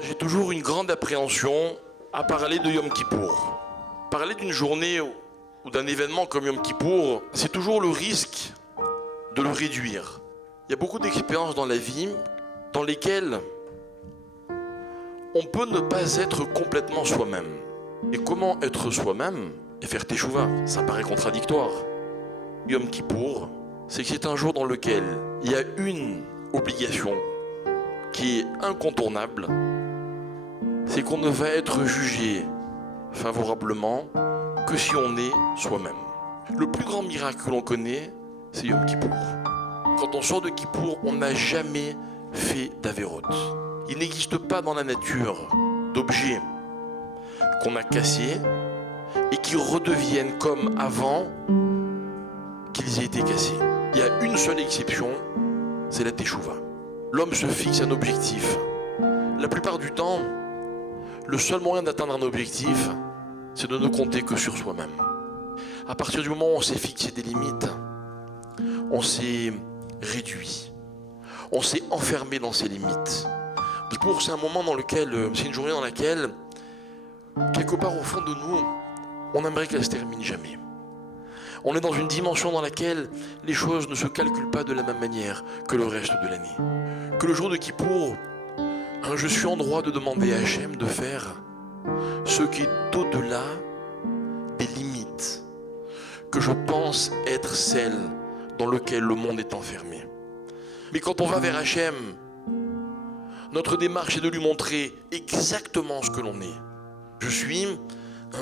J'ai toujours une grande appréhension à parler de Yom Kippour. Parler d'une journée ou d'un événement comme Yom Kippour, c'est toujours le risque de le réduire. Il y a beaucoup d'expériences dans la vie dans lesquelles on peut ne pas être complètement soi-même. Et comment être soi-même et faire teshuva, ça paraît contradictoire. Yom Kippour, c'est que c'est un jour dans lequel il y a une obligation qui est incontournable, c'est qu'on ne va être jugé favorablement que si on est soi-même. Le plus grand miracle que l'on connaît, c'est Yom Kippour. Quand on sort de Kippour, on n'a jamais fait d'avérote. Il n'existe pas dans la nature d'objets qu'on a cassés et qui redeviennent comme avant qu'ils aient été cassés. Il y a une seule exception, c'est la teshuva. L'homme se fixe un objectif. La plupart du temps, le seul moyen d'atteindre un objectif, c'est de ne compter que sur soi-même. À partir du moment où on s'est fixé des limites, on s'est réduit, on s'est enfermé dans ses limites. Kippour, c'est un moment dans lequel, c'est une journée dans laquelle, quelque part au fond de nous, on aimerait qu'elle se termine jamais. On est dans une dimension dans laquelle les choses ne se calculent pas de la même manière que le reste de l'année. Que le jour de Kippour, je suis en droit de demander à Hachem de faire ce qui est au-delà des limites que je pense être celles dans lesquelles le monde est enfermé. Mais quand on va vers Hachem, notre démarche est de lui montrer exactement ce que l'on est. Je suis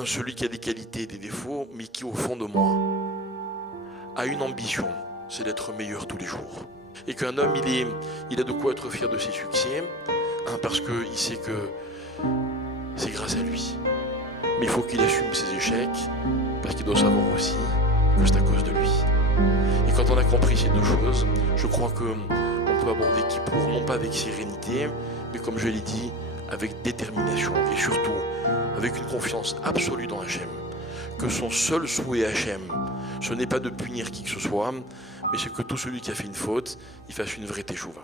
celui qui a des qualités et des défauts, mais qui au fond de moi a une ambition, c'est d'être meilleur tous les jours. Et qu'un homme, il a de quoi être fier de ses succès, parce qu'il sait que c'est grâce à lui. Mais il faut qu'il assume ses échecs, parce qu'il doit savoir aussi que c'est à cause de lui. Et quand on a compris ces deux choses, je crois qu'on peut aborder Kippour, non pas avec sérénité, mais comme je l'ai dit, avec détermination et surtout avec une confiance absolue dans Hachem. Que son seul souhait Hachem, ce n'est pas de punir qui que ce soit, mais c'est que tout celui qui a fait une faute, il fasse une vraie teshuva.